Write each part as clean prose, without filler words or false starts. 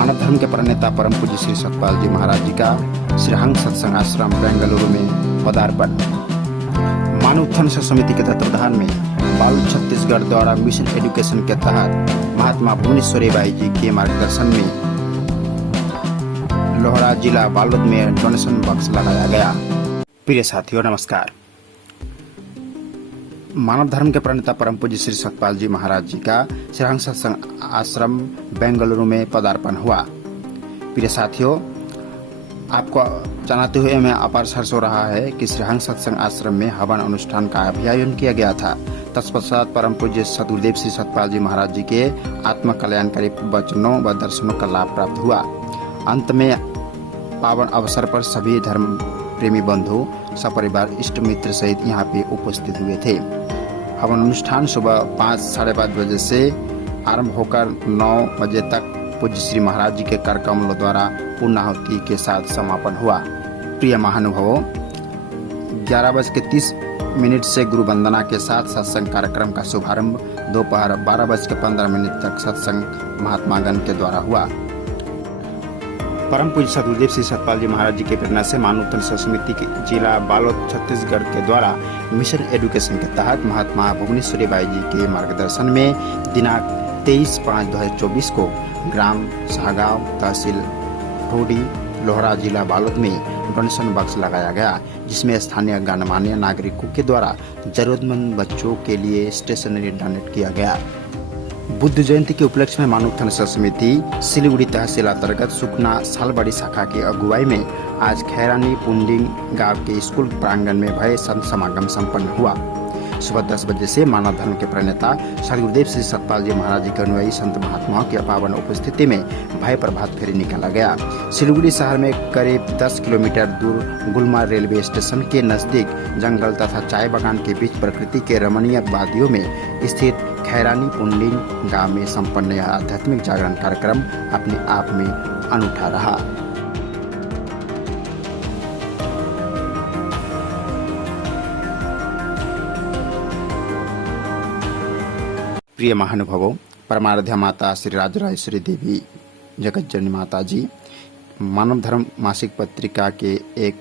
मानव धर्म के प्रणेता परम पूज्य श्री सतपाल जी महाराज जी का श्रीहंस सत्संग आश्रम बेंगलुरु में पदार्पण। मानव उत्थान समिति के तत्वाधान में बाल छत्तीसगढ़ द्वारा मिशन एजुकेशन के तहत महात्मा भुवनेश्वरी बाई जी के मार्गदर्शन में लोहरा जिला बालोद में डोनेशन बॉक्स लगाया गया। प्रिय साथियों नमस्कार। मानव धर्म के प्रणेता परम पूज्य श्री सतपाल जी महाराज जी का श्रीहंस सत्संग आश्रम बेंगलुरु में पदार्पण हुआ। प्रिय साथियों, आपको जनाते हुए मैं अपार हर्ष हो रहा है कि श्रीहंस सत्संग आश्रम में हवन अनुष्ठान का अभियान किया गया था। तत्पश्चात परम पूज्य सदगुरुदेव श्री सतपाल जी महाराज जी के आत्म कल्याणकारी वचनों व दर्शनों का लाभ प्राप्त हुआ। अंत में पावन अवसर पर सभी धर्म प्रेमी बंधु सपरिवार इष्ट मित्र सहित यहाँ पे उपस्थित हुए थे। हवन अनुष्ठान सुबह 5-5:30 बजे से आरंभ होकर 9 बजे तक पूज्य श्री महाराज जी के कर कमलों द्वारा पूर्णाहुति के साथ समापन हुआ। प्रिय महानुभावों, 11:30 से गुरु वंदना के साथ सत्संग कार्यक्रम का शुभारंभ दोपहर 12:15 तक सत्संग महात्मागण के द्वारा हुआ। परम पूज्य सदगुरुदेव श्री सतपाल जी महाराज जी के प्रेरणा से मानव उत्थान समिति के जिला बालोद छत्तीसगढ़ के द्वारा मिशन एजुकेशन के तहत महात्मा भुवनेश्वरी बाई जी के मार्गदर्शन में दिनांक 23/5/2024 को ग्राम साहगांव तहसील ढोडी लोहरा जिला बालोद में डोनेशन बॉक्स लगाया गया, जिसमें स्थानीय गणमान्य नागरिकों के द्वारा जरूरतमंद बच्चों के लिए स्टेशनरी डोनेट किया गया। बुद्ध जयंती के उपलक्ष्य में मानव उत्थान समिति सिलीगुड़ी तहसील अंतर्गत सुकना सालबाड़ी शाखा की अगुवाई में आज खैरानी पुंडिंग गांव के स्कूल प्रांगण में भव्य संत समागम संपन्न हुआ। सुबह 10 बजे से मानव धर्म के प्रणेता सदगुरुदेव श्री सतपाल जी महाराज जी के अनुयायी संत महात्माओं की पावन उपस्थिति में भव्य प्रभात फेरी निकाला गया। सिलीगुड़ी शहर में करीब 10 किलोमीटर दूर गुलमा रेलवे स्टेशन के नजदीक जंगल तथा चाय बागान के बीच प्रकृति के रमणीय वादियों में स्थित खैरानी पुंडिंग गांव में संपन्न यह आध्यात्मिक जागरण कार्यक्रम अपने आप में अनूठा रहा। प्रिय महानुभावों, परमाराध्या माता श्री राजराजेश्वरी देवी जगत जननी माता जी मानव धर्म मासिक पत्रिका के एक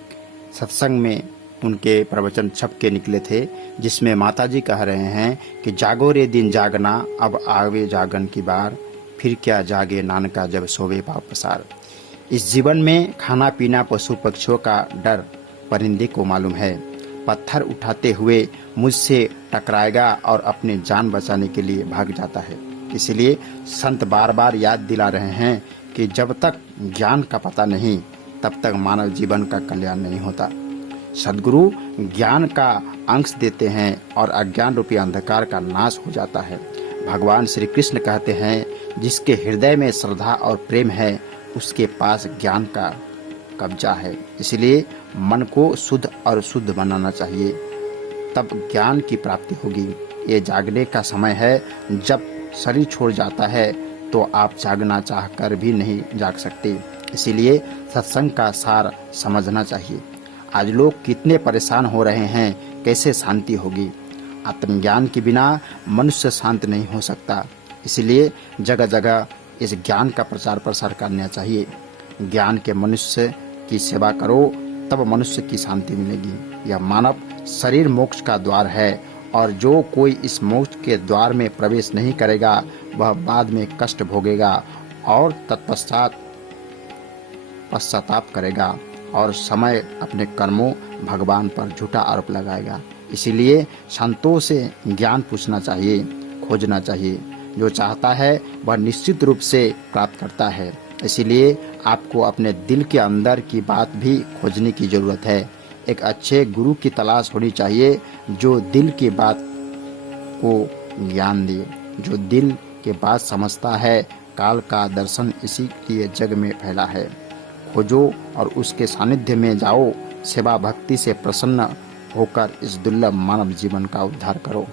सत्संग में उनके प्रवचन छप के निकले थे, जिसमें माता जी कह रहे हैं कि जागो रे दिन जागना, अब आवे जागन की बार, फिर क्या जागे नानका जब सोवे पाव पसार। इस जीवन में खाना पीना पशु पक्षियों का डर परिंदे को मालूम है। पत्थर उठाते हुए मुझसे टकराएगा और अपनी जान बचाने के लिए भाग जाता है। इसलिए संत बार बार याद दिला रहे हैं कि जब तक ज्ञान का पता नहीं तब तक मानव जीवन का कल्याण नहीं होता। सद्गुरु ज्ञान का अंश देते हैं और अज्ञान रूपी अंधकार का नाश हो जाता है। भगवान श्री कृष्ण कहते हैं, जिसके हृदय में श्रद्धा और प्रेम है उसके पास ज्ञान का कब्जा है। इसलिए मन को शुद्ध और शुद्ध बनाना चाहिए, तब ज्ञान की प्राप्ति होगी। ये जागने का समय है। जब शरीर छोड़ जाता है तो आप जागना चाहकर भी नहीं जाग सकते। इसीलिए सत्संग का सार समझना चाहिए। आज लोग कितने परेशान हो रहे हैं, कैसे शांति होगी? आत्मज्ञान के बिना मनुष्य शांत नहीं हो सकता। इसलिए जगह जगह इस ज्ञान का प्रचार प्रसार करना चाहिए। ज्ञान के मनुष्य की सेवा करो, तब मनुष्य की शांति मिलेगी। यह मानव शरीर मोक्ष का द्वार है और जो कोई इस मोक्ष के द्वार में प्रवेश नहीं करेगा वह बाद में कष्ट भोगेगा और तत्पश्चात पश्चाताप करेगा और समय अपने कर्मों भगवान पर झूठा आरोप लगाएगा। इसीलिए संतों से ज्ञान पूछना चाहिए, खोजना चाहिए। जो चाहता है वह निश्चित रूप से प्राप्त करता है। इसीलिए आपको अपने दिल के अंदर की बात भी खोजने की जरूरत है। एक अच्छे गुरु की तलाश होनी चाहिए जो दिल की बात को ज्ञान दे, जो दिल के बात समझता है। काल का दर्शन इसी लिए जग में फैला है। खोजो और उसके सानिध्य में जाओ। सेवा भक्ति से प्रसन्न होकर इस दुर्लभ मानव जीवन का उद्धार करो।